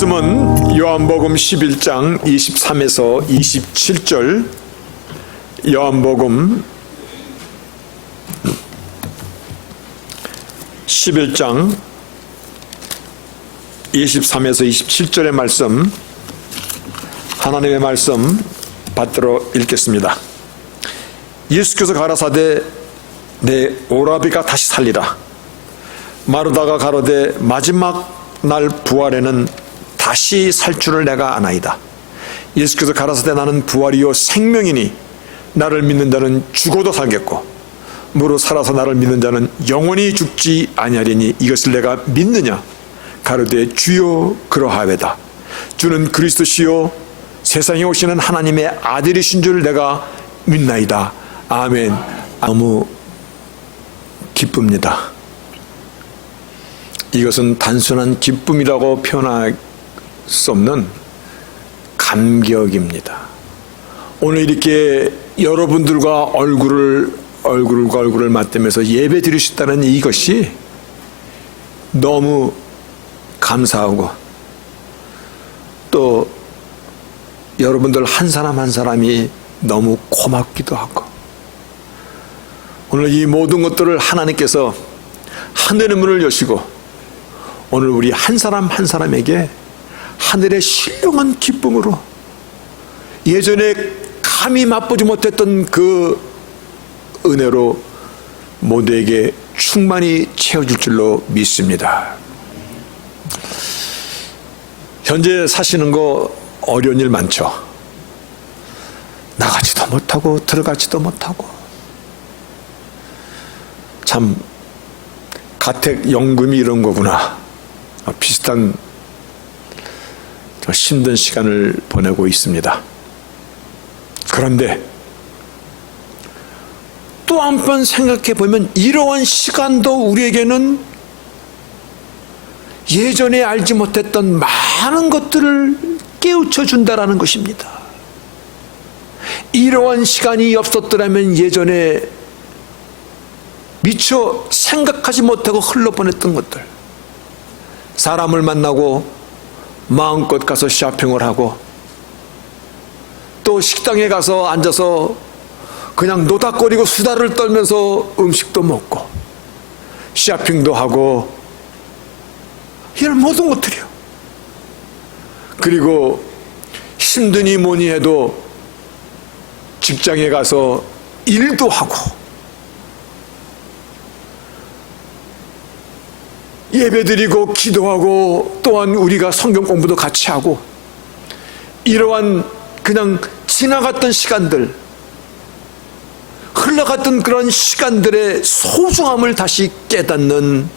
말씀은 요한복음 11장 23에서 27절, 요한복음 11장 23에서 27절의 말씀, 하나님의 말씀 받들어 읽겠습니다. 예수께서 가라사대 내 오라비가 다시 살리라. 마르다가 가로되 마지막 날 부활에는 다시 살 줄을 내가 아나이다. 예수께서 가라사대 나는 부활이요 생명이니 나를 믿는 자는 죽어도 살겠고 무릇 살아서 나를 믿는 자는 영원히 죽지 아니하리니 이것을 내가 믿느냐. 가로되 주여 그러하외다. 주는 그리스도시요 세상에 오시는 하나님의 아들이신 줄 내가 믿나이다. 아멘. 너무 기쁩니다. 이것은 단순한 기쁨이라고 표현할 수 없는 감격입니다. 오늘 이렇게 여러분들과 얼굴을 맞대면서 예배 드릴 수 있다는 이것이 너무 감사하고, 또 여러분들 한 사람 한 사람이 너무 고맙기도 하고, 오늘 이 모든 것들을 하나님께서 하늘의 문을 여시고 오늘 우리 한 사람 한 사람에게 하늘의 신령한 기쁨으로 예전에 감히 맛보지 못했던 그 은혜로 모두에게 충만히 채워질 줄로 믿습니다. 현재 사시는 거 어려운 일 많죠. 나가지도 못하고 들어가지도 못하고, 참 가택연금이 이런 거구나, 비슷한 힘든 시간을 보내고 있습니다. 그런데 또 한번 생각해 보면 이러한 시간도 우리에게는 예전에 알지 못했던 많은 것들을 깨우쳐 준다라는 것입니다. 이러한 시간이 없었더라면 예전에 미처 생각하지 못하고 흘러보냈던 것들, 사람을 만나고 마음껏 가서 쇼핑을 하고, 또 식당에 가서 앉아서 그냥 노닥거리고 수다를 떨면서 음식도 먹고 쇼핑도 하고, 이런 모든 것들이요. 그리고 힘드니 뭐니 해도 직장에 가서 일도 하고 예배드리고 기도하고, 또한 우리가 성경 공부도 같이 하고, 이러한 그냥 지나갔던 시간들, 흘러갔던 그런 시간들의 소중함을 다시 깨닫는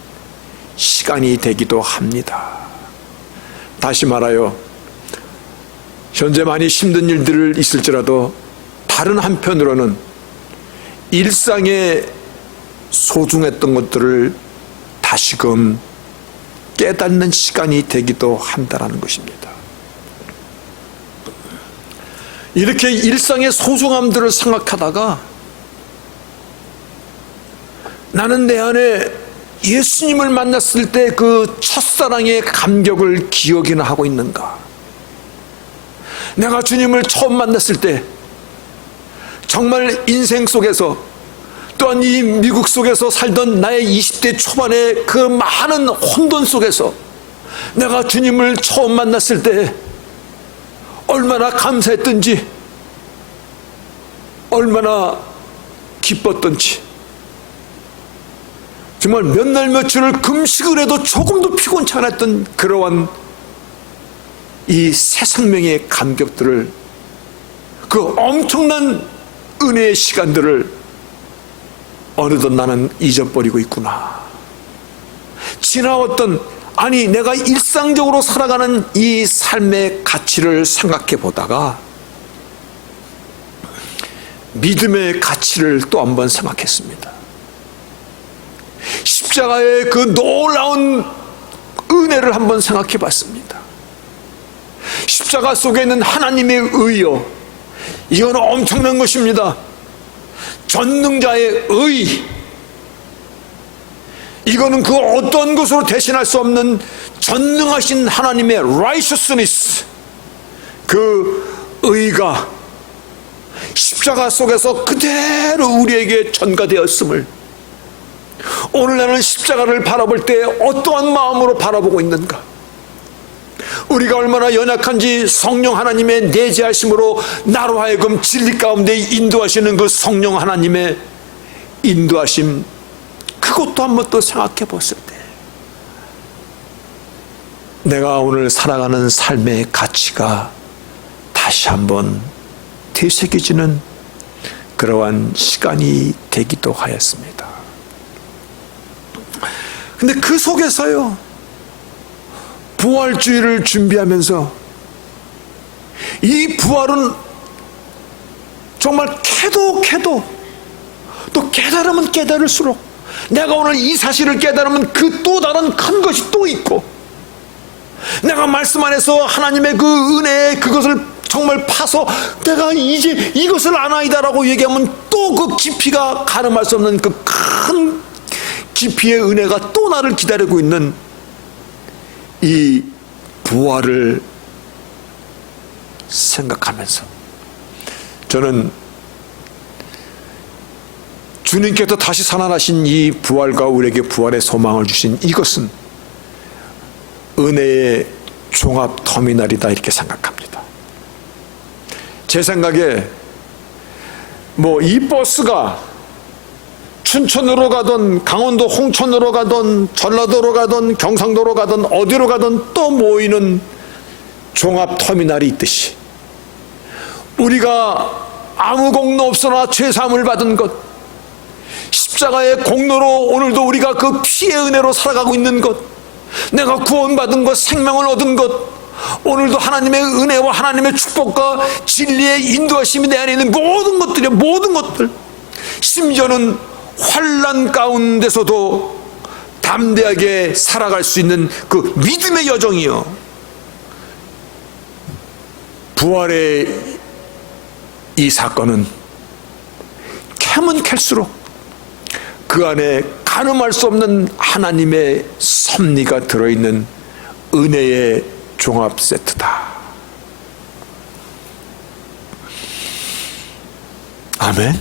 시간이 되기도 합니다. 다시 말하여 현재 많이 힘든 일들 있을지라도 다른 한편으로는 일상에 소중했던 것들을 다시금 깨닫는 시간이 되기도 한다는 것입니다. 이렇게 일상의 소중함들을 생각하다가 나는 내 안에 예수님을 만났을 때 그 첫사랑의 감격을 기억이나 하고 있는가? 내가 주님을 처음 만났을 때 정말 인생 속에서, 또한 이 미국 속에서 살던 나의 20대 초반의 그 많은 혼돈 속에서 내가 주님을 처음 만났을 때 얼마나 감사했던지, 얼마나 기뻤던지, 정말 몇 날 며칠을 금식을 해도 조금도 피곤치 않았던 그러한 이 새 생명의 감격들을, 그 엄청난 은혜의 시간들을 어느덧 나는 잊어버리고 있구나. 지나왔던, 아니 내가 일상적으로 살아가는 이 삶의 가치를 생각해 보다가 믿음의 가치를 또 한번 생각했습니다. 십자가의 그 놀라운 은혜를 한번 생각해 봤습니다. 십자가 속에 있는 하나님의 의요, 이건 엄청난 것입니다. 전능자의 의, 이거는 그 어떤 것으로 대신할 수 없는 전능하신 하나님의 righteousness, 그 의가 십자가 속에서 그대로 우리에게 전가되었음을, 오늘 나는 십자가를 바라볼 때 어떠한 마음으로 바라보고 있는가? 우리가 얼마나 연약한지 성령 하나님의 내재하심으로 나로 하여금 진리 가운데 인도하시는 그 성령 하나님의 인도하심, 그것도 한번 또 생각해 봤을 때 내가 오늘 살아가는 삶의 가치가 다시 한번 되새겨지는 그러한 시간이 되기도 하였습니다. 근데 그 속에서요, 부활주의를 준비하면서 이 부활은 정말 캐도 또 깨달으면 깨달을수록, 내가 오늘 이 사실을 깨달으면 그 또 다른 큰 것이 또 있고, 내가 말씀 안에서 하나님의 그 은혜의 그것을 정말 파서 내가 이제 이것을 아나이다라고 얘기하면 또 그 깊이가 가늠할 수 없는 그 큰 깊이의 은혜가 또 나를 기다리고 있는 이 부활을 생각하면서 저는 주님께서 다시 살아나신 이 부활과 우리에게 부활의 소망을 주신 이것은 은혜의 종합 터미널이다, 이렇게 생각합니다. 제 생각에 이 버스가 춘천으로 가든 강원도 홍천으로 가든 전라도로 가든 경상도로 가든 어디로 가든 또 모이는 종합 터미널이 있듯이, 우리가 아무 공로 없으나 죄사함을 받은 것, 십자가의 공로로 오늘도 우리가 그 피의 은혜로 살아가고 있는 것, 내가 구원받은 것, 생명을 얻은 것, 오늘도 하나님의 은혜와 하나님의 축복과 진리의 인도하심이 내 안에 있는 모든 것들이요, 모든 것들, 심지어는 환난 가운데서도 담대하게 살아갈 수 있는 그 믿음의 여정이요, 부활의 이 사건은 캐면 캘수록 그 안에 가늠할 수 없는 하나님의 섭리가 들어있는 은혜의 종합 세트다. 아멘.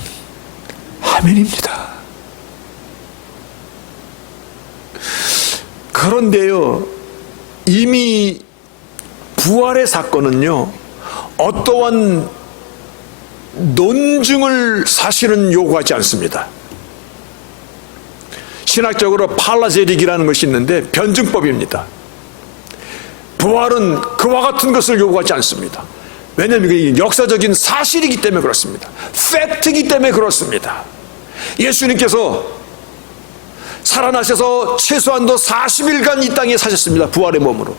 아멘입니다. 그런데요, 이미 부활의 사건은요, 어떠한 논증을 사실은 요구하지 않습니다. 신학적으로 팔라제릭이라는 것이 있는데 변증법입니다. 부활은 그와 같은 것을 요구하지 않습니다. 왜냐하면 이게 역사적인 사실이기 때문에 그렇습니다. 팩트이기 때문에 그렇습니다. 예수님께서 살아나셔서 최소한도 40일간 이 땅에 사셨습니다. 부활의 몸으로.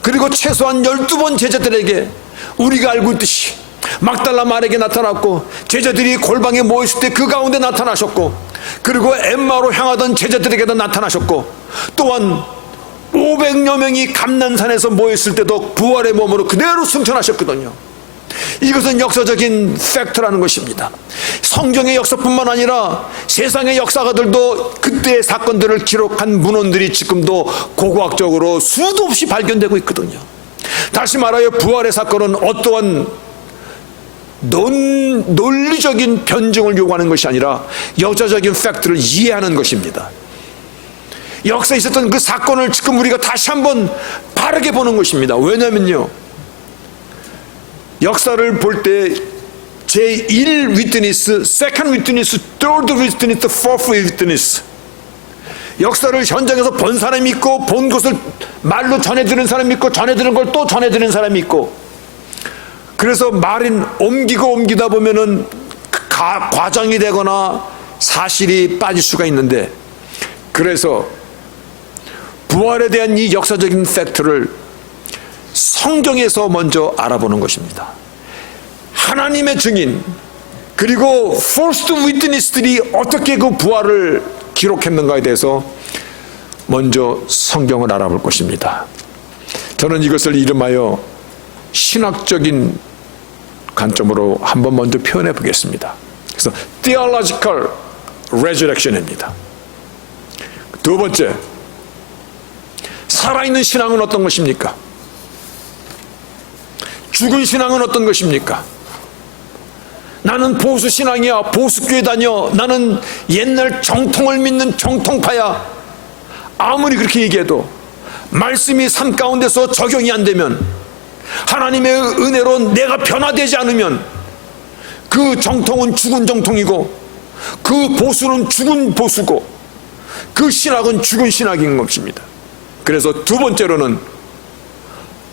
그리고 최소한 12번 제자들에게 우리가 알고 있듯이 막달라 마리에게 나타났고, 제자들이 골방에 모였을 때 그 가운데 나타나셨고, 그리고 엠마오로 향하던 제자들에게도 나타나셨고, 또한 500여 명이 감난산에서 모였을 때도 부활의 몸으로 그대로 승천하셨거든요. 이것은 역사적인 팩트라는 것입니다. 성경의 역사뿐만 아니라 세상의 역사가들도 그때의 사건들을 기록한 문헌들이 지금도 고고학적으로 수도 없이 발견되고 있거든요. 다시 말하여 부활의 사건은 어떠한 논리적인 변증을 요구하는 것이 아니라 역사적인 팩트를 이해하는 것입니다. 역사에 있었던 그 사건을 지금 우리가 다시 한번 바르게 보는 것입니다. 왜냐면요, 역사를 볼 때 제1 위트니스, 세컨드 위트니스, third 위트니스, fourth 위트니스, 역사를 현장에서 본 사람이 있고, 본 것을 말로 전해드리는 사람이 있고, 전해드리는 걸 또 전해드리는 사람이 있고, 그래서 말인 옮기고 옮기다 보면은 과장이 되거나 사실이 빠질 수가 있는데, 그래서 부활에 대한 이 역사적인 팩트를 성경에서 먼저 알아보는 것입니다. 하나님의 증인, 그리고 first witness들이 어떻게 그 부활을 기록했는가에 대해서 먼저 성경을 알아볼 것입니다. 저는 이것을 이름하여 신학적인 관점으로 한번 먼저 표현해 보겠습니다. 그래서 theological resurrection입니다. 두 번째, 살아있는 신앙은 어떤 것입니까? 죽은 신앙은 어떤 것입니까? 나는 보수 신앙이야, 보수교회 다녀, 나는 옛날 정통을 믿는 정통파야. 아무리 그렇게 얘기해도 말씀이 삶 가운데서 적용이 안 되면, 하나님의 은혜로 내가 변화되지 않으면 그 정통은 죽은 정통이고, 그 보수는 죽은 보수고, 그 신학은 죽은 신학인 것입니다. 그래서 두 번째로는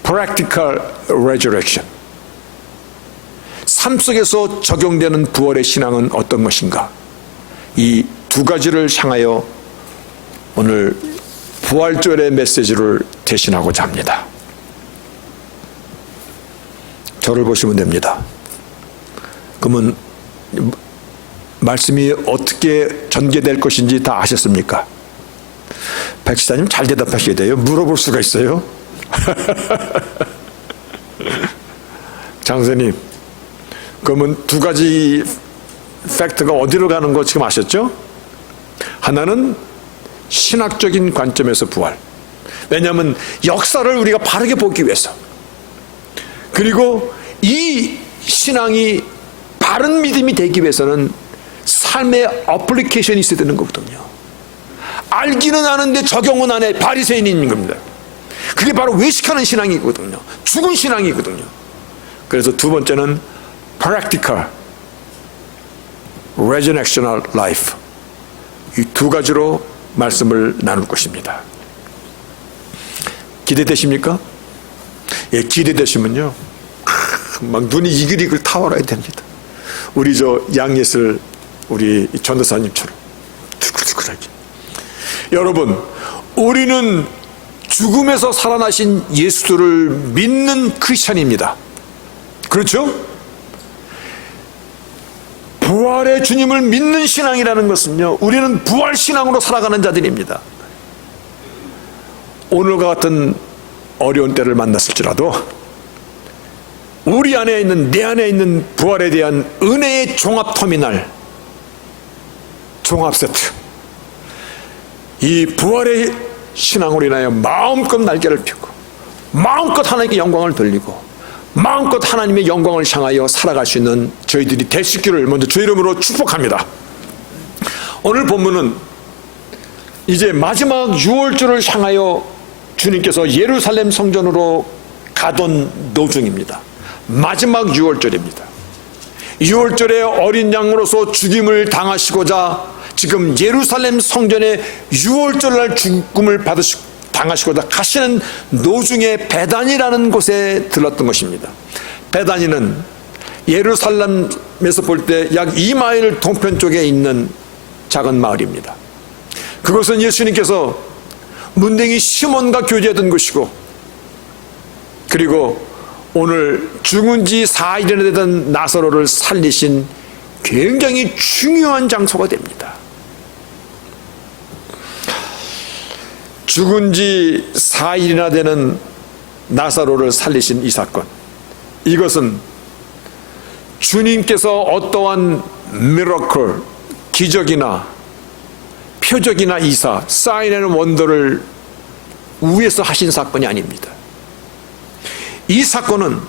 practical resurrection, 삶 속에서 적용되는 부활의 신앙은 어떤 것인가? 이 두 가지를 향하여 오늘 부활절의 메시지를 대신하고자 합니다. 저를 보시면 됩니다. 그러면 말씀이 어떻게 전개될 것인지 다 아셨습니까? 백시사님 잘 대답하셔야 돼요. 물어볼 수가 있어요. 장선생님, 그러면 두 가지 팩트가 어디로 가는 거 지금 아셨죠? 하나는 신학적인 관점에서 부활. 왜냐하면 역사를 우리가 바르게 보기 위해서. 그리고 이 신앙이 바른 믿음이 되기 위해서는 삶의 어플리케이션이 있어야 되는 거거든요. 알기는 아는데 적용은 안 해. 바리새인인 겁니다. 그게 바로 외식하는 신앙이거든요. 죽은 신앙이거든요. 그래서 두 번째는 practical resurrectional life. 이 두 가지로 말씀을 나눌 것입니다. 기대되십니까? 예, 기대되시면요, 막 눈이 이글이글 타오르야 됩니다. 우리 저 양예슬 우리 전도사님처럼 두글두글하게. 여러분, 우리는 죽음에서 살아나신 예수를 믿는 크리스찬입니다. 그렇죠? 부활의 주님을 믿는 신앙이라는 것은요, 우리는 부활 신앙으로 살아가는 자들입니다. 오늘과 같은 어려운 때를 만났을지라도 우리 안에 있는, 내 안에 있는 부활에 대한 은혜의 종합터미널, 종합세트, 이 부활의 신앙으로 인하여 마음껏 날개를 펴고 마음껏 하나님께 영광을 돌리고 마음껏 하나님의 영광을 향하여 살아갈 수 있는 저희들이 될 수 있기를 먼저 주의 이름으로 축복합니다. 오늘 본문은 이제 마지막 유월절을 향하여 주님께서 예루살렘 성전으로 가던 도중입니다. 마지막 유월절입니다. 유월절의 어린 양으로서 죽임을 당하시고자 지금 예루살렘 성전에 유월절날 죽음을 당하시고자 가시는 노중에 베단이라는 곳에 들렀던 것입니다. 베단이는 예루살렘에서 볼 때 약 2마일 동편 쪽에 있는 작은 마을입니다. 그것은 예수님께서 문둥이 시몬과 교제하던 곳이고, 그리고 오늘 죽은 지 4일이나 되던 나사로를 살리신 굉장히 중요한 장소가 됩니다. 죽은 지 4일이나 되는 나사로를 살리신 이 사건, 이것은 주님께서 어떠한 미러클, 기적이나 표적이나 이사, 사인 앤 원더를 위해서 하신 사건이 아닙니다. 이 사건은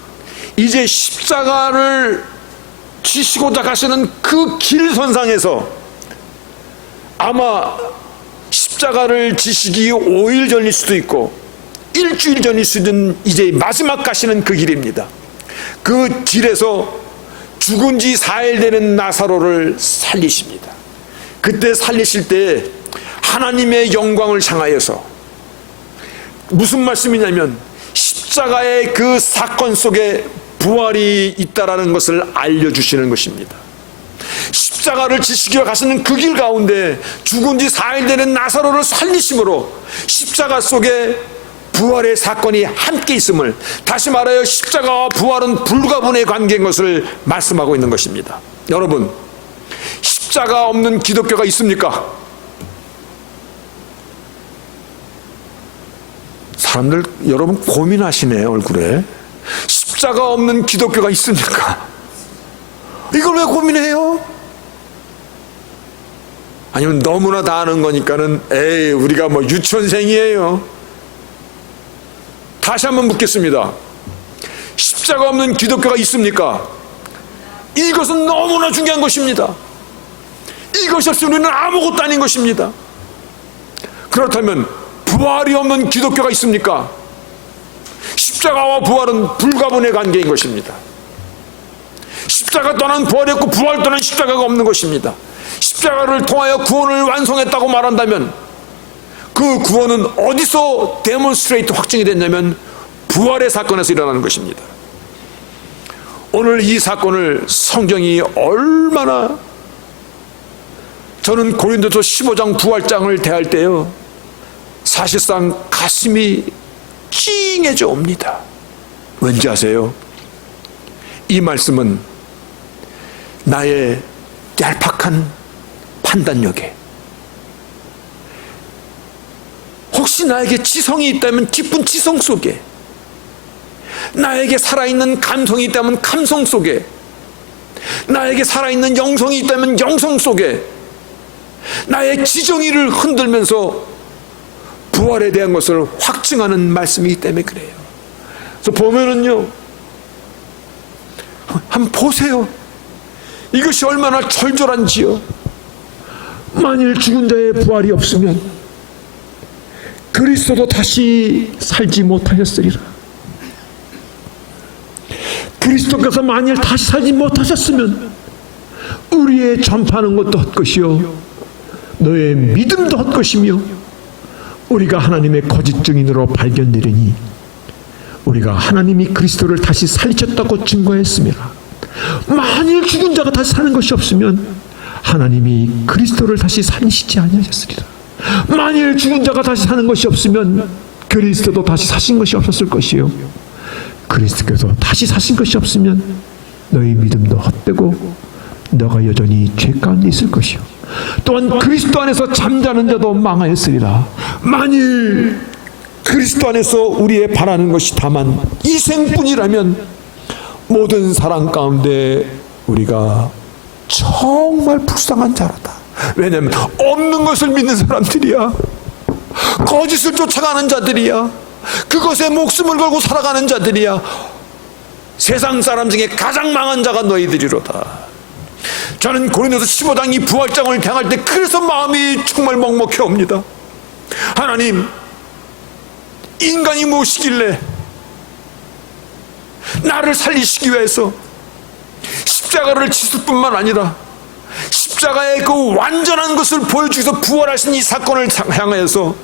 이제 십자가를 지시고자 가시는 그 길선상에서 아마 십자가를 지시기 5일 전일 수도 있고 일주일 전일 수도 있는 이제 마지막 가시는 그 길입니다. 그 길에서 죽은 지 4일 되는 나사로를 살리십니다. 그때 살리실 때 하나님의 영광을 향하여서 무슨 말씀이냐면 십자가의 그 사건 속에 부활이 있다라는 것을 알려주시는 것입니다. 십자가를 지시기와 가시는 그 길 가운데 죽은 지 4일 되는 나사로를 살리심으로 십자가 속에 부활의 사건이 함께 있음을, 다시 말하여 십자가와 부활은 불가분의 관계인 것을 말씀하고 있는 것입니다. 여러분, 십자가 없는 기독교가 있습니까? 사람들, 여러분 고민하시네, 얼굴에. 십자가 없는 기독교가 있습니까? 이걸 왜 고민해요? 아니면 너무나 다 아는 거니까는 에이, 우리가 뭐 유치원생이에요. 다시 한번 묻겠습니다. 십자가 없는 기독교가 있습니까? 이것은 너무나 중요한 것입니다. 이것이 없으면 우리는 아무것도 아닌 것입니다. 그렇다면 부활이 없는 기독교가 있습니까? 십자가와 부활은 불가분의 관계인 것입니다. 십자가 떠난 부활이 없고 부활 떠난 십자가가 없는 것입니다. 십자가를 통하여 구원을 완성했다고 말한다면 그 구원은 어디서 데몬스트레이트 확증이 됐냐면 부활의 사건에서 일어나는 것입니다. 오늘 이 사건을 성경이 얼마나, 저는 고린도서 15장 부활장을 대할 때요 사실상 가슴이 찡해져 옵니다. 왠지 아세요? 이 말씀은 나의 얄팍한 판단력에, 혹시 나에게 지성이 있다면 깊은 지성 속에, 나에게 살아있는 감성이 있다면 감성 속에, 나에게 살아있는 영성이 있다면 영성 속에, 나의 지정의를 흔들면서 부활에 대한 것을 확증하는 말씀이기 때문에 그래요. 그래서 보면은요, 한번 보세요. 이것이 얼마나 절절한지요. 만일 죽은 자의 부활이 없으면 그리스도도 다시 살지 못하셨으리라. 그리스도께서 만일 다시 살지 못하셨으면 우리의 전파하는 것도 헛것이요 너의 믿음도 헛것이며 우리가 하나님의 거짓 증인으로 발견되리니 우리가 하나님이 그리스도를 다시 살리셨다고 증거했습니다. 만일 죽은 자가 다시 사는 것이 없으면 하나님이 그리스도를 다시 살리시지 아니하셨으리라. 만일 죽은 자가 다시 사는 것이 없으면 그리스도도 다시 사신 것이 없었을 것이요 그리스도께서 다시 사신 것이 없으면 너희 믿음도 헛되고 너가 여전히 죄 가운데 있을 것이요 또한 그리스도 안에서 잠자는 자도 망하였으리라. 만일 그리스도 안에서 우리의 바라는 것이 다만 이 생뿐이라면 모든 사람 가운데 우리가 정말 불쌍한 자로다. 왜냐하면 없는 것을 믿는 사람들이야. 거짓을 쫓아가는 자들이야. 그것에 목숨을 걸고 살아가는 자들이야. 세상 사람 중에 가장 망한 자가 너희들이로다. 저는 고린도서 15장 이 부활장을 향할 때 그래서 마음이 정말 먹먹해 옵니다. 하나님, 인간이 무엇이길래 나를 살리시기 위해서 십자가를 지실 뿐만 아니라 십자가의 그 완전한 것을 보여주기 위해서 부활하신 이 사건을 향하여서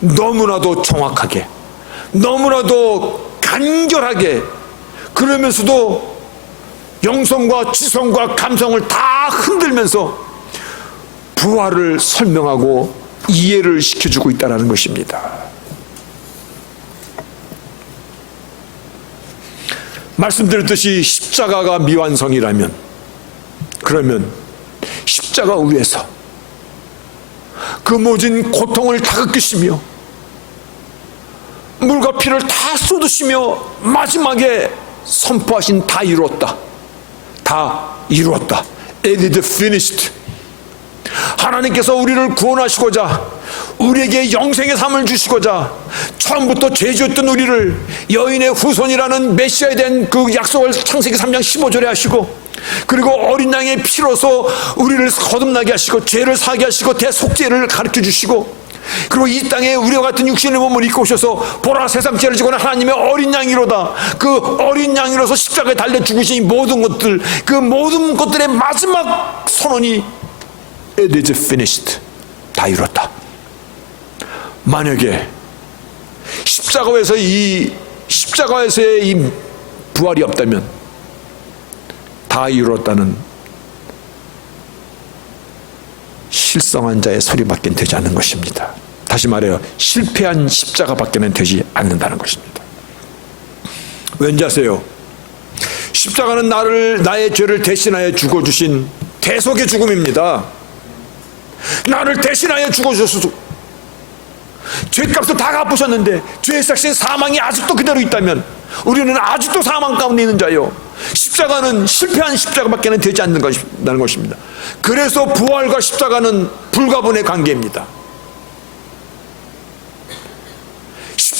너무나도 정확하게, 너무나도 간결하게, 그러면서도 영성과 지성과 감성을 다 흔들면서 부활을 설명하고 이해를 시켜주고 있다는 것입니다. 말씀드렸듯이 십자가가 미완성이라면, 그러면 십자가 위에서 그 모진 고통을 다 겪으시며 물과 피를 다 쏟으시며 마지막에 선포하신 다 이루었다, 다 이루었다, It is finished. 하나님께서 우리를 구원하시고자, 우리에게 영생의 삶을 주시고자 처음부터 죄지었던 우리를 여인의 후손이라는 메시아에 대한 그 약속을 창세기 3장 15절에 하시고, 그리고 어린 양의 피로서 우리를 거듭나게 하시고 죄를 사하게 하시고 대속죄를 가르쳐 주시고, 그리고 이 땅에 우리와 같은 육신의 몸을 입고 오셔서 보라 세상 죄를 지고는 하나님의 어린 양이로다, 그 어린 양이로서 십자가에 달려 죽으신 이 모든 것들, 그 모든 것들의 마지막 선언이 It is finished. 다 이뤘다. 만약에 십자가에서의 이 부활이 없다면 다 이뤘다는 실성한 자의 소리밖에 되지 않는 것입니다. 다시 말해요, 실패한 십자가밖에는 되지 않는다는 것입니다. 왠지 아세요? 십자가는 나의 죄를 대신하여 죽어주신 대속의 죽음입니다. 나를 대신하여 죽어주셔서 죄값을 다 갚으셨는데 죄의 삭신 사망이 아직도 그대로 있다면 우리는 아직도 사망 가운데 있는 자요, 십자가는 실패한 십자가밖에는 되지 않는다는 것입니다. 그래서 부활과 십자가는 불가분의 관계입니다.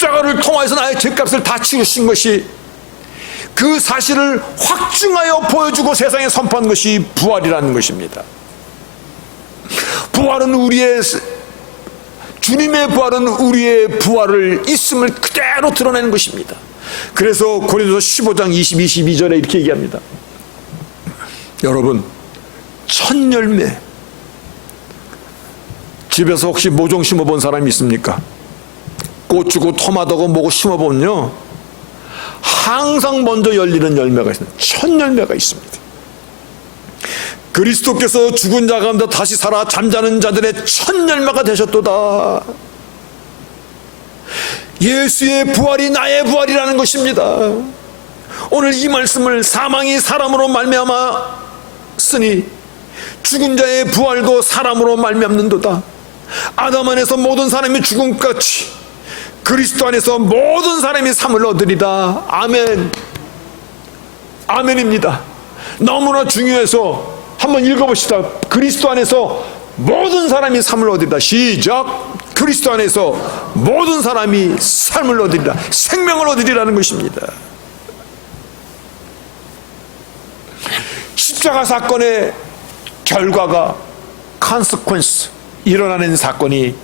십자가를 통하여서 나의 죄값을 다 치르신 것이, 그 사실을 확증하여 보여주고 세상에 선포한 것이 부활이라는 것입니다. 부활은 주님의 부활은 우리의 부활을 있음을 그대로 드러내는 것입니다. 그래서 고린도서 15장 22절에 이렇게 얘기합니다. 여러분, 첫 열매, 집에서 혹시 모종 심어본 사람이 있습니까? 고추고 토마토고 뭐고 심어보면요, 항상 먼저 열리는 열매가 있습니다. 첫 열매가 있습니다. 그리스도께서 죽은 자 가운데 다시 살아 잠자는 자들의 첫 열매가 되셨도다. 예수의 부활이 나의 부활이라는 것입니다. 오늘 이 말씀을 사망이 사람으로 말미암았으니 죽은 자의 부활도 사람으로 말미암는도다. 아담 안에서 모든 사람이 죽음같이 그리스도 안에서 모든 사람이 삶을 얻으리다. 아멘. 아멘입니다. 너무나 중요해서 한번 읽어봅시다. 그리스도 안에서 모든 사람이 삶을 얻으리다. 시작. 그리스도 안에서 모든 사람이 삶을 얻으리라, 생명을 얻으리라는 것입니다. 십자가 사건의 결과가, consequence, 일어나는 사건이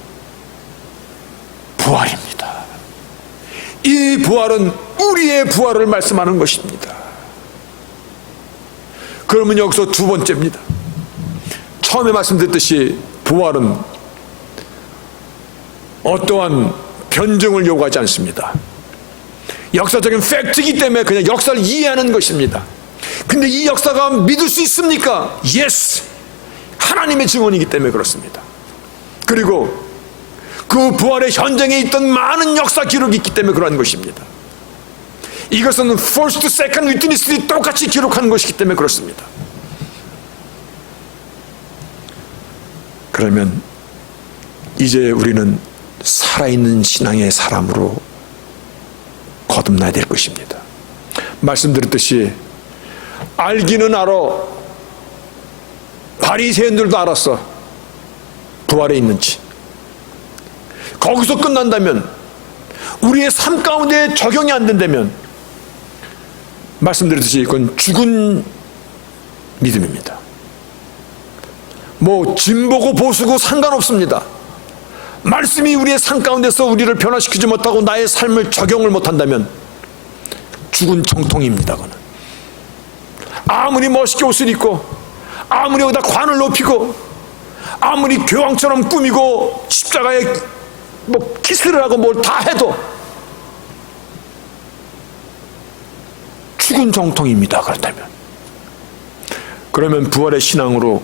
부활입니다. 이 부활은 우리의 부활을 말씀하는 것입니다. 그러면 여기서 두 번째입니다. 처음에 말씀드렸듯이 부활은 어떠한 변증을 요구하지 않습니다. 역사적인 팩트이기 때문에 그냥 역사를 이해하는 것입니다. 근데 이 역사가 믿을 수 있습니까? Yes! 하나님의 증언이기 때문에 그렇습니다. 그리고 그 부활의 현장에 있던 많은 역사 기록이 있기 때문에 그러한 것입니다. 이것은 first, second witness들이 똑같이 기록한 것이기 때문에 그렇습니다. 그러면 이제 우리는 살아있는 신앙의 사람으로 거듭나야 될 것입니다. 말씀드렸듯이 알기는 알아. 바리새인들도 알았어. 부활에 있는지. 거기서 끝난다면, 우리의 삶 가운데 적용이 안 된다면 말씀드렸듯이 이건 죽은 믿음입니다. 뭐 진보고 보수고 상관없습니다. 말씀이 우리의 삶 가운데서 우리를 변화시키지 못하고 나의 삶을 적용을 못한다면 죽은 정통입니다. 그는 아무리 멋있게 옷을 입고, 아무리 여기다 관을 높이고, 아무리 교황처럼 꾸미고 십자가에 뭐 키스를 하고 뭘 다 해도 죽은 정통입니다. 그렇다면, 그러면 부활의 신앙으로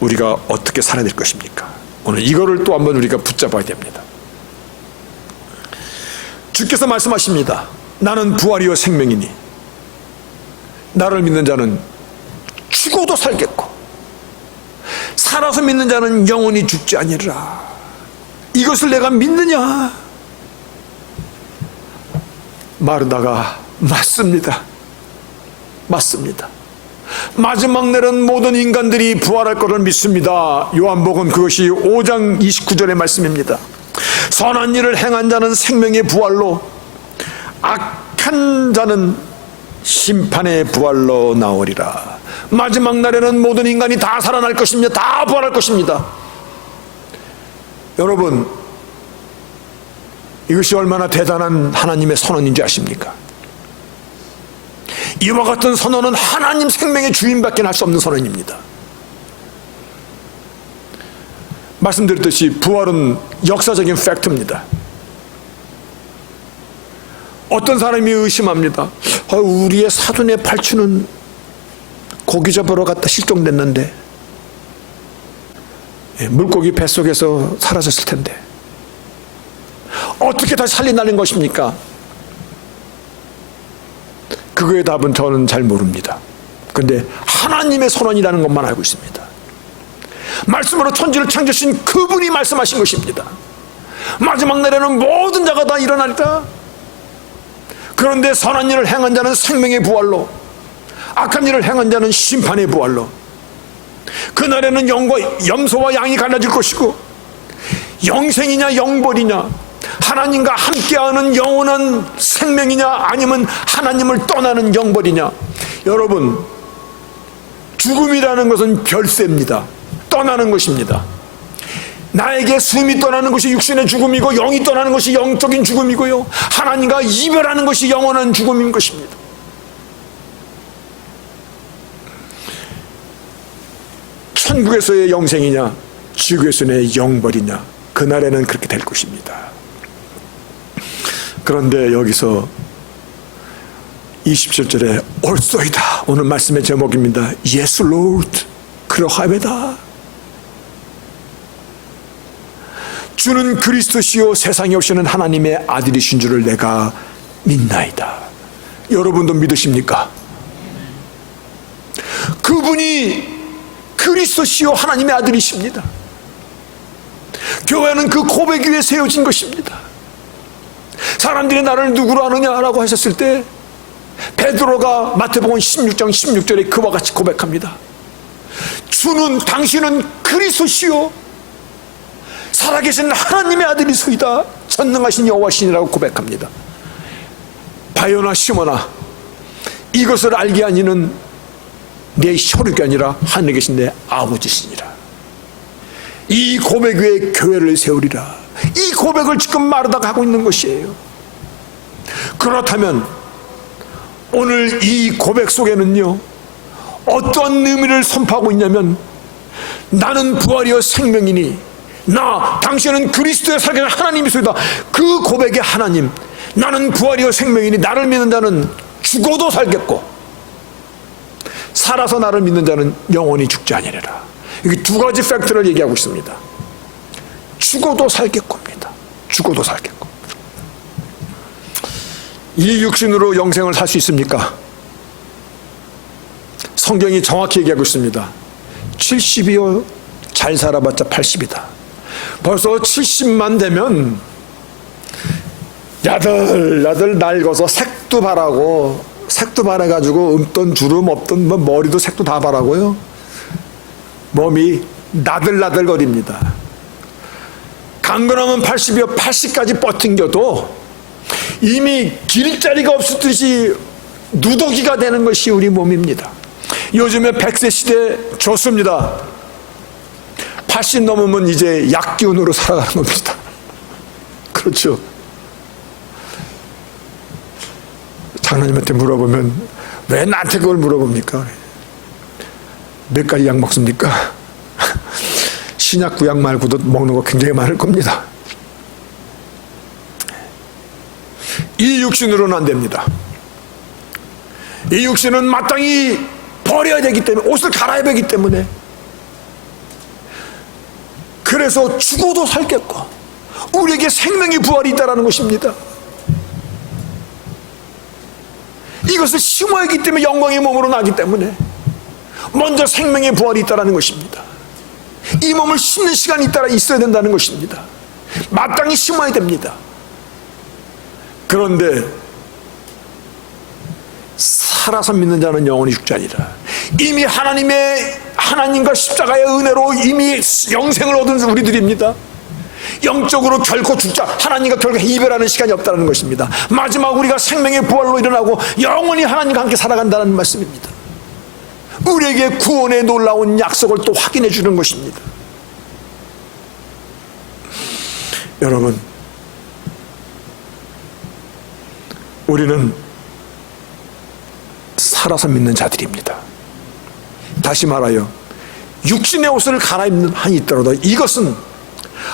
우리가 어떻게 살아야 될 것입니까? 오늘 이거를 또 한번 우리가 붙잡아야 됩니다. 주께서 말씀하십니다. 나는 부활이요 생명이니 나를 믿는 자는 죽어도 살겠고 살아서 믿는 자는 영원히 죽지 아니리라. 이것을 내가 믿느냐? 마르다가 맞습니다. 맞습니다. 마지막 날은 모든 인간들이 부활할 것을 믿습니다. 요한복음 그것이 5장 29절의 말씀입니다. 선한 일을 행한 자는 생명의 부활로, 악한 자는 심판의 부활로 나오리라. 마지막 날에는 모든 인간이 다 살아날 것입니다. 다 부활할 것입니다. 여러분, 이것이 얼마나 대단한 하나님의 선언인지 아십니까? 이와 같은 선언은 하나님 생명의 주인밖에 할 수 없는 선언입니다. 말씀드렸듯이 부활은 역사적인 팩트입니다. 어떤 사람이 의심합니다. 우리의 사돈의 팔촌은 고기 잡으러 갔다 실종됐는데 물고기 뱃속에서 사라졌을 텐데 어떻게 다시 살린다는 것입니까? 그거의 답은 저는 잘 모릅니다. 그런데 하나님의 선언이라는 것만 알고 있습니다. 말씀으로 천지를 창조하신 그분이 말씀하신 것입니다. 마지막 날에는 모든 자가 다 일어나리라. 그런데 선한 일을 행한 자는 생명의 부활로, 악한 일을 행한 자는 심판의 부활로. 그날에는 염소와 양이 갈라질 것이고 영생이냐 영벌이냐, 하나님과 함께하는 영원한 생명이냐, 아니면 하나님을 떠나는 영벌이냐. 여러분, 죽음이라는 것은 별세입니다. 떠나는 것입니다. 나에게 숨이 떠나는 것이 육신의 죽음이고, 영이 떠나는 것이 영적인 죽음이고요, 하나님과 이별하는 것이 영원한 죽음인 것입니다. 천국에서의 영생이냐, 지옥에서의 영벌이냐, 그날에는 그렇게 될 것입니다. 그런데 여기서 27절에 옳소이다, 오늘 말씀의 제목입니다. Yes, Lord, 그러하외다. 주는 그리스도시요 세상에 오시는 하나님의 아들이신 줄을 내가 믿나이다. 여러분도 믿으십니까? 그분이 그리스도시요 하나님의 아들이십니다. 교회는 그 고백 위에 세워진 것입니다. 사람들이 나를 누구로 아느냐라고 하셨을 때 베드로가 마태복음 16장 16절에 그와 같이 고백합니다. 주는, 당신은 그리스도시요 살아계신 하나님의 아들이소이다. 전능하신 여호와시니라고 고백합니다. 바요나 시몬아, 이것을 알게 하니는 내 혈육이 아니라 하늘에 계신 내 아버지시니라. 이 고백 위에 교회를 세우리라. 이 고백을 지금 마르다가 하고 있는 것이에요. 그렇다면 오늘 이 고백 속에는요, 어떠한 의미를 선포하고 있냐면, 나는 부활이요 생명이니 나 당신은 그리스도의 살아계신 하나님이소이다. 그 고백의 하나님, 나는 부활이요 생명이니 나를 믿는 자는 죽어도 살겠고 살아서 나를 믿는 자는 영원히 죽지 아니하리라. 이게 두 가지 팩트를 얘기하고 있습니다. 죽어도 살겠고입니다. 죽어도 살겠고. 이 육신으로 영생을 살 수 있습니까? 성경이 정확히 얘기하고 있습니다. 70이요 잘 살아봤자 80이다. 벌써 70만 되면 야들야들 낡아서 색도 바라고, 색도 바라가지고 없던 주름 없던 뭐 머리도 색도 다 바라고요, 몸이 나들나들거립니다. 강건하면 80이요 80까지 버팅겨도 이미 길자리가 없을 듯이 누더기가 되는 것이 우리 몸입니다. 요즘에 100세 시대 좋습니다. 80 넘으면 이제 약기운으로 살아가는 겁니다. 그렇죠. 장로님한테 물어보면 왜 나한테 그걸 물어봅니까? 몇 가지 약 먹습니까? 신약 구약 말고도 먹는 거 굉장히 많을 겁니다. 이 육신으로는 안 됩니다. 이 육신은 마땅히 버려야 되기 때문에, 옷을 갈아입어야 하기 때문에, 그래서 죽어도 살겠고 우리에게 생명의 부활이 있다는 것입니다. 이것을 심어야 하기 때문에, 영광의 몸으로 나기 때문에 먼저 생명의 부활이 있다는 것입니다. 이 몸을 심는 시간이 있어야 된다는 것입니다. 마땅히 심어야 됩니다. 그런데 살아서 믿는 자는 영원히 죽지 아니라, 이미 하나님과 십자가의 은혜로 이미 영생을 얻은 우리들입니다. 영적으로 결코 죽자, 하나님과 결코 이별하는 시간이 없다는 것입니다. 마지막 우리가 생명의 부활로 일어나고 영원히 하나님과 함께 살아간다는 말씀입니다. 우리에게 구원의 놀라운 약속을 또 확인해 주는 것입니다. 여러분, 우리는 살아서 믿는 자들입니다. 다시 말하여 육신의 옷을 갈아입는 한이 있더라도 이것은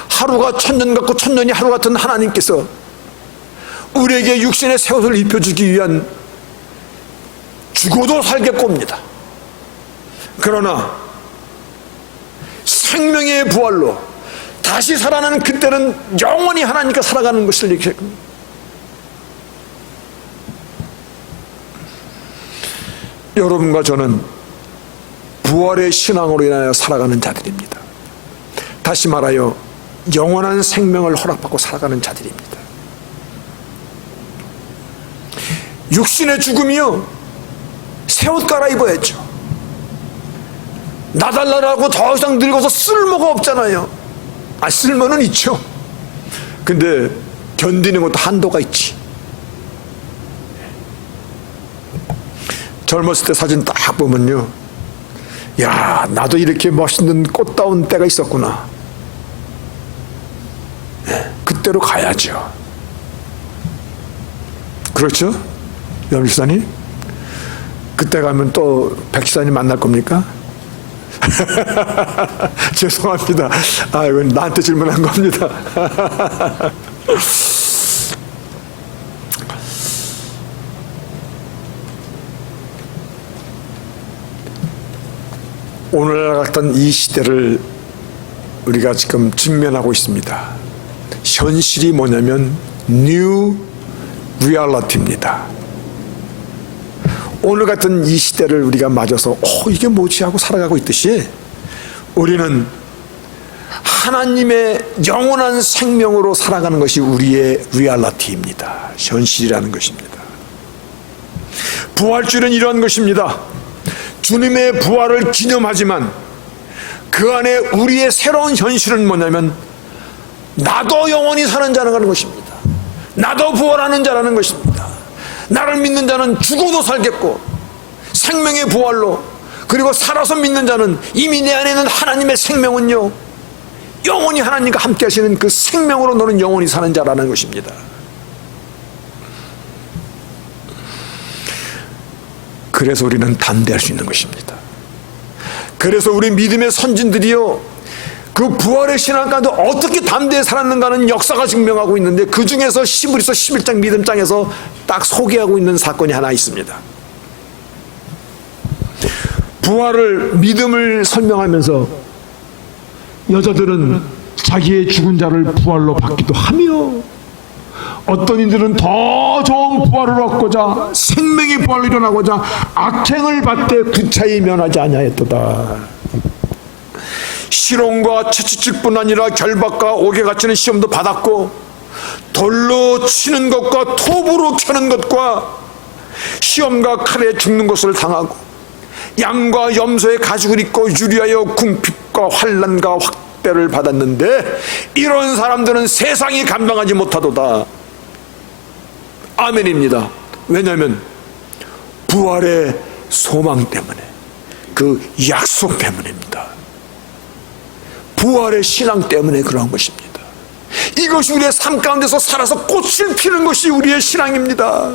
하루가 천년 같고 천년이 하루 같은 하나님께서 우리에게 육신의 새 옷을 입혀주기 위한 죽어도 살겠고입니다. 그러나 생명의 부활로 다시 살아나는 그때는 영원히 하나님과 살아가는 것을 얘기합니다. 여러분과 저는 부활의 신앙으로 인하여 살아가는 자들입니다. 다시 말하여 영원한 생명을 허락받고 살아가는 자들입니다. 육신의 죽음이요, 새 옷 갈아입어야죠. 나달라라고 더 이상 늙어서 쓸모가 없잖아요. 쓸모는 있죠. 근데 견디는 것도 한도가 있지. 젊었을 때 사진 딱 보면요, 야, 나도 이렇게 멋있는 꽃다운 때가 있었구나. 그때로 가야죠. 그렇죠? 염기사님? 그때 가면 또 백지사님 만날 겁니까? 죄송합니다. 이건 나한테 질문한 겁니다. 오늘날 같은 이 시대를 우리가 지금 직면하고 있습니다. 현실이 뭐냐면 뉴 리얼리티입니다. 오늘 같은 이 시대를 우리가 맞아서 이게 뭐지 하고 살아가고 있듯이 우리는 하나님의 영원한 생명으로 살아가는 것이 우리의 리얼리티입니다. 현실이라는 것입니다. 부활주일은 이러한 것입니다. 주님의 부활을 기념하지만 그 안에 우리의 새로운 현실은 뭐냐면 나도 영원히 사는 자라는 것입니다. 나도 부활하는 자라는 것입니다. 나를 믿는 자는 죽어도 살겠고 생명의 부활로, 그리고 살아서 믿는 자는 이미 내 안에 있는 하나님의 생명은요, 영원히 하나님과 함께 하시는 그 생명으로 너는 영원히 사는 자라는 것입니다. 그래서 우리는 담대할 수 있는 것입니다. 그래서 우리 믿음의 선진들이요, 그 부활의 신앙 가운데 어떻게 담대히 살았는가는 역사가 증명하고 있는데, 그 중에서 히브리서 11장 믿음장에서 딱 소개하고 있는 사건이 하나 있습니다. 부활을, 믿음을 설명하면서 여자들은 자기의 죽은 자를 부활로 받기도 하며, 어떤 이들은 더 좋은 부활을 얻고자, 생명의 부활로 일어나고자 악행을 받되 구차히 면하지 아니하였도다. 실험과 채찍뿐 아니라 결박과 옥에 갇히는 시험도 받았고, 돌로 치는 것과 톱으로 켜는 것과 시험과 칼에 죽는 것을 당하고, 양과 염소의 가죽을 입고 유리하여 궁핍과 환난과 확대를 받았는데, 이런 사람들은 세상이 감당하지 못하도다. 아멘입니다. 왜냐하면 부활의 소망 때문에, 그 약속 때문입니다. 부활의 신앙 때문에 그러한 것입니다. 이것이 우리의 삶 가운데서 살아서 꽃을 피는 것이 우리의 신앙입니다.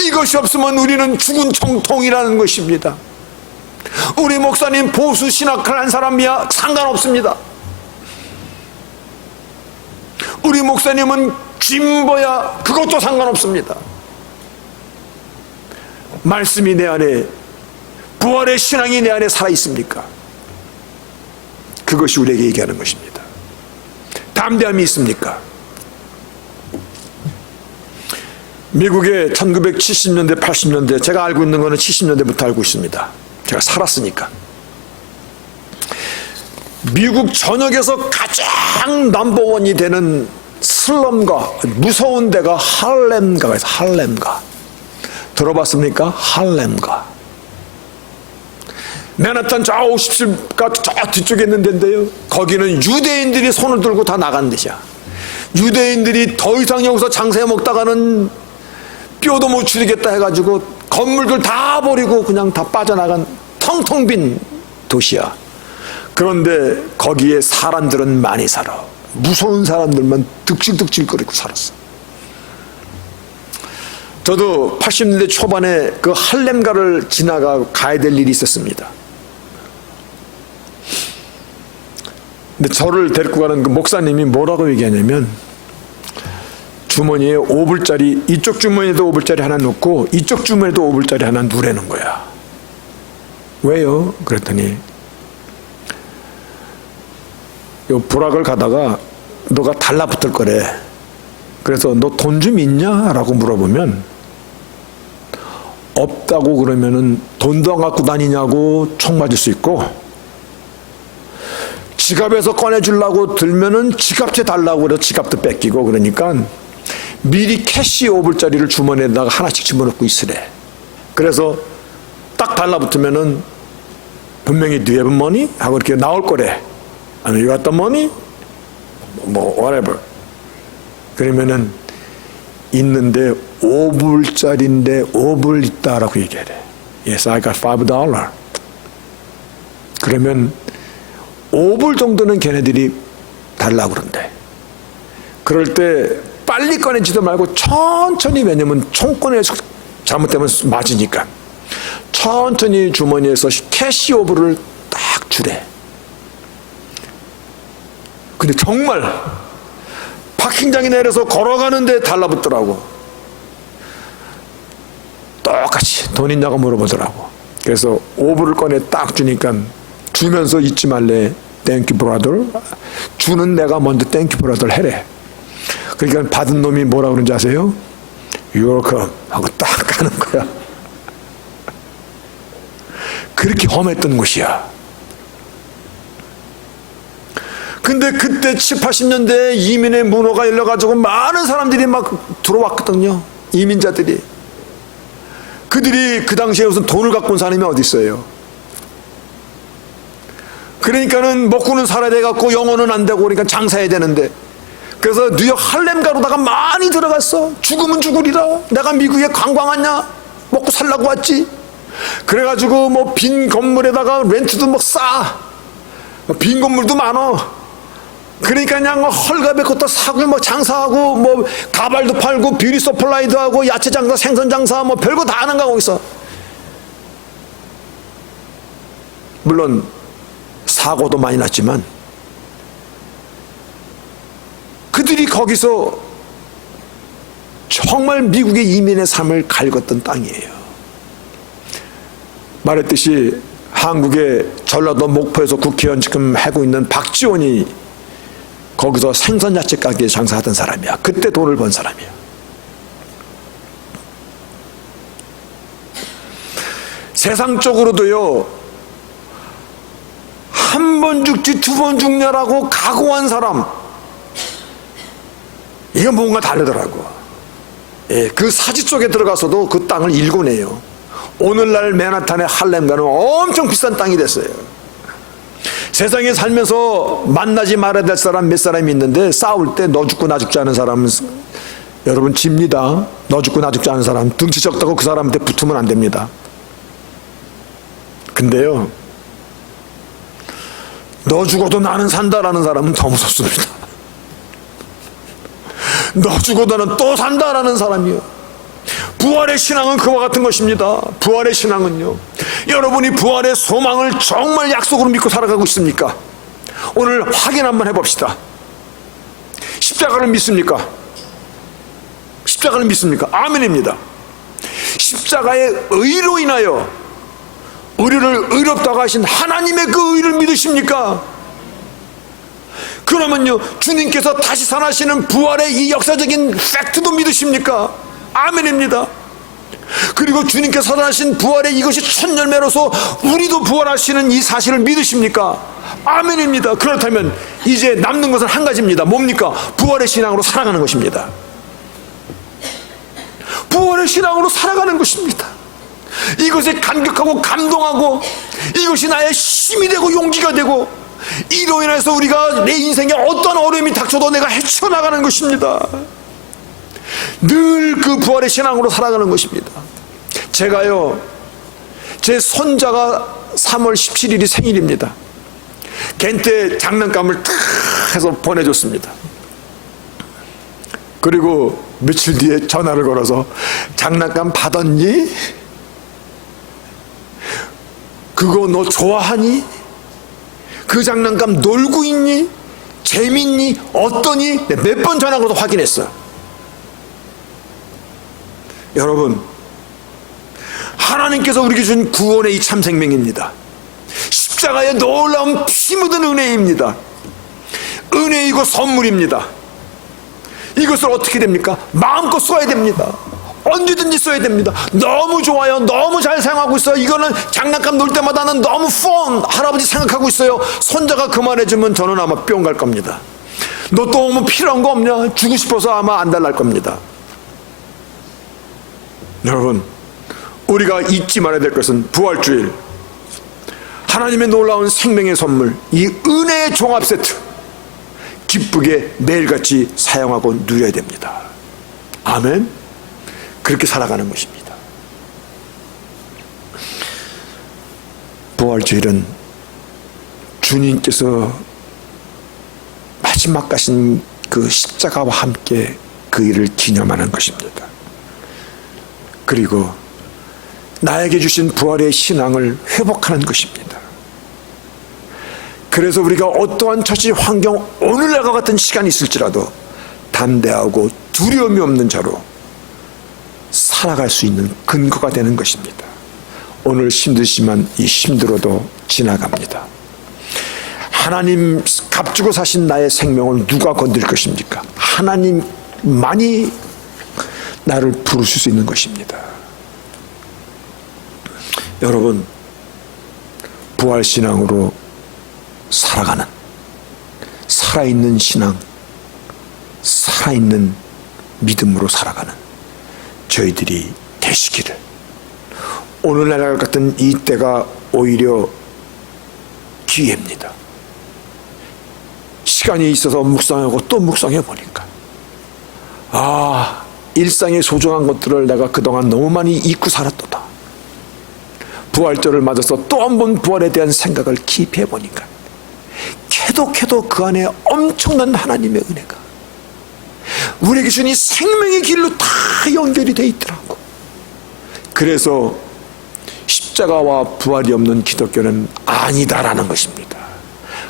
이것이 없으면 우리는 죽은 청통이라는 것입니다. 우리 목사님 보수 신학을 한 사람이야 상관없습니다. 우리 목사님은 진보야 그것도 상관없습니다. 말씀이 내 안에, 부활의 신앙이 내 안에 살아있습니까? 그것이 우리에게 얘기하는 것입니다. 담대함이 있습니까? 미국의 1970년대 80년대, 제가 알고 있는 거는 70년대부터 알고 있습니다. 제가 살았으니까. 미국 전역에서 가장 넘버원이 되는 슬럼가, 무서운 데가 할렘가가 있어요. 할렘가. 들어봤습니까? 할렘가. 맨하탄 저 50가 저 뒤쪽에 있는 데인데요, 거기는 유대인들이 손을 들고 다 나간 데이야. 유대인들이 더 이상 여기서 장사해 먹다가는 뼈도 못 추리겠다 해가지고 건물들 다 버리고 그냥 다 빠져나간 텅텅 빈 도시야. 그런데 거기에 사람들은 많이 살아. 무서운 사람들만 득실득실거리고 살았어. 저도 80년대 초반에 그 할렘가를 가야 될 일이 있었습니다. 근데 저를 데리고 가는 그 목사님이 뭐라고 얘기하냐면, 주머니에 5불짜리, 이쪽 주머니에도 5불짜리 하나 넣고 이쪽 주머니에도 5불짜리 하나 누르는 거야. 왜요? 그랬더니, 요 불악을 가다가 너가 달라붙을 거래. 그래서 너 돈 좀 있냐? 라고 물어보면, 없다고 그러면은 돈도 안 갖고 다니냐고 총 맞을 수 있고, 지갑에서 꺼내주려고 들면은 지갑채 달라고 그래서 지갑도 뺏기고, 그러니까 미리 캐시 5불짜리를 주머니에다가 하나씩 집어넣고 있으래. 그래서 딱 달라붙으면은 분명히 Do you have money? 하고 이렇게 나올 거래. 아니, You got the money? 뭐 whatever. 그러면은 있는데 5불짜리인데 5불 있다라고 얘기해. Yes, I got $5. 그러면 5불 정도는 걔네들이 달라고 그런대. 그럴 때 빨리 꺼내지도 말고 천천히, 왜냐면 총권에서 잘못되면 맞으니까 천천히 주머니에서 캐시 5불을 딱 주래. 근데 정말 파킹장에 내려서 걸어가는데 달라붙더라고. 똑같이 돈 있냐고 물어보더라고. 그래서 5불을 꺼내 딱 주니까 주면서 잊지 말래. 땡큐 브라더. 주는 내가 먼저 땡큐 브라더 해래. 그러니까 받은 놈이 뭐라 그런지 아세요? You're welcome 하고 딱 가는 거야. 그렇게 험했던 곳이야. 근데 그때 7, 80년대에 이민의 문호가 열려가지고 많은 사람들이 막 들어왔거든요. 이민자들이. 그들이 그 당시에 무슨 돈을 갖고 온 사람이 어디 있어요? 그러니까는 먹고는 살아야 돼갖고 영어는 안 되고 그러니까 장사해야 되는데, 그래서 뉴욕 할렘 가로다가 많이 들어갔어. 죽으면 죽으리라. 내가 미국에 관광 왔냐? 먹고 살라고 왔지. 그래가지고 뭐 빈 건물에다가 렌트도 막 싸. 빈 건물도 많어. 그러니까 그냥 뭐 헐값에 것도 사고 뭐 장사하고 뭐 가발도 팔고 뷰티 서플라이도 하고 야채 장사, 생선 장사 뭐 별거 다 하는 거 하고 있어. 물론 사고도 많이 났지만 그들이 거기서 정말 미국의 이민의 삶을 갈궜던 땅이에요. 말했듯이 한국의 전라도 목포에서 국회의원 지금 하고 있는 박지원이 거기서 생선 야채 가게에 장사하던 사람이야. 그때 돈을 번 사람이야. 세상적으로도요, 한 번 죽지 두 번 죽냐라고 각오한 사람, 이거 뭔가 다르더라고. 예, 그 사지 속에 들어가서도 그 땅을 일궈내요. 오늘날 맨하탄의 할렘가는 엄청 비싼 땅이 됐어요. 세상에 살면서 만나지 말아야 될 사람 몇 사람이 있는데 싸울 때 너 죽고 나 죽지 않은 사람은 여러분 집니다. 너 죽고 나 죽지 않은 사람, 등치 적다고 그 사람한테 붙으면 안 됩니다. 근데요, 너 죽어도 나는 산다라는 사람은 더 무섭습니다. 너 죽어도 나는 또 산다라는 사람이요. 부활의 신앙은 그와 같은 것입니다. 부활의 신앙은요, 여러분이 부활의 소망을 정말 약속으로 믿고 살아가고 있습니까? 오늘 확인 한번 해봅시다. 십자가를 믿습니까? 십자가를 믿습니까? 아멘입니다. 십자가의 의로 인하여 우리를 의롭다고 하신 하나님의 그 의를 믿으십니까? 그러면요, 주님께서 다시 살아나시는 부활의 이 역사적인 팩트도 믿으십니까? 아멘입니다. 그리고 주님께서 살아나신 부활의 이것이 첫 열매로서 우리도 부활하시는 이 사실을 믿으십니까? 아멘입니다. 그렇다면 이제 남는 것은 한 가지입니다. 뭡니까? 부활의 신앙으로 살아가는 것입니다. 부활의 신앙으로 살아가는 것입니다. 이것에 감격하고 감동하고 이것이 나의 힘이 되고 용기가 되고, 이로 인해서 우리가 내 인생에 어떤 어려움이 닥쳐도 내가 헤쳐나가는 것입니다. 늘 그 부활의 신앙으로 살아가는 것입니다. 제가요, 제 손자가 3월 17일이 생일입니다. 걔한테 장난감을 탁 해서 보내줬습니다. 그리고 며칠 뒤에 전화를 걸어서 장난감 받았니? 그거 너 좋아하니? 그 장난감 놀고 있니? 재밌니? 어떠니? 몇 번 전화 걸어서 확인했어. 여러분, 하나님께서 우리에게 준 구원의 이 참 생명입니다. 십자가의 놀라운 피 묻은 은혜입니다. 은혜이고 선물입니다. 이것을 어떻게 됩니까? 마음껏 써야 됩니다. 언제든지 써야 됩니다. 너무 좋아요. 너무 잘 사용하고 있어요. 이거는 장난감 놀 때마다는 너무 펀 할아버지 생각하고 있어요. 손자가 그만해주면 저는 아마 뿅 갈 겁니다. 너 또 뭐 필요한 거 없냐? 주고 싶어서 아마 안 달랄 겁니다. 여러분, 우리가 잊지 말아야 될 것은 부활주일, 하나님의 놀라운 생명의 선물, 이 은혜의 종합 세트, 기쁘게 매일같이 사용하고 누려야 됩니다. 아멘. 그렇게 살아가는 것입니다. 부활주일은 주님께서 마지막 가신 그 십자가와 함께 그 일을 기념하는 것입니다. 그리고 나에게 주신 부활의 신앙을 회복하는 것입니다. 그래서 우리가 어떠한 처지 환경, 오늘날과 같은 시간이 있을지라도 담대하고 두려움이 없는 자로 살아갈 수 있는 근거가 되는 것입니다. 오늘 힘드시면 이 힘들어도 지나갑니다. 하나님 값주고 사신 나의 생명을 누가 건드릴 것입니까? 하나님만이 나를 부르실 수 있는 것입니다. 여러분, 부활신앙으로 살아가는, 살아있는 신앙, 살아있는 믿음으로 살아가는 저희들이 되시기를. 오늘날 같은 이 때가 오히려 기회입니다. 시간이 있어서 묵상하고 또 묵상해 보니까 일상의 소중한 것들을 내가 그동안 너무 많이 잊고 살았도다. 부활절을 맞아서 또 한 번 부활에 대한 생각을 깊이 해보니까 캐도 그 안에 엄청난 하나님의 은혜가 우리에게 주신 이 생명의 길로 다 연결이 되어 있더라고. 그래서 십자가와 부활이 없는 기독교는 아니다라는 것입니다.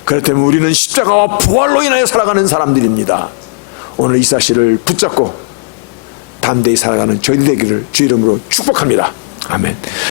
그렇다면 우리는 십자가와 부활로 인하여 살아가는 사람들입니다. 오늘 이 사실을 붙잡고 담대히 살아가는 저희들 되기를 주 이름으로 축복합니다. 아멘.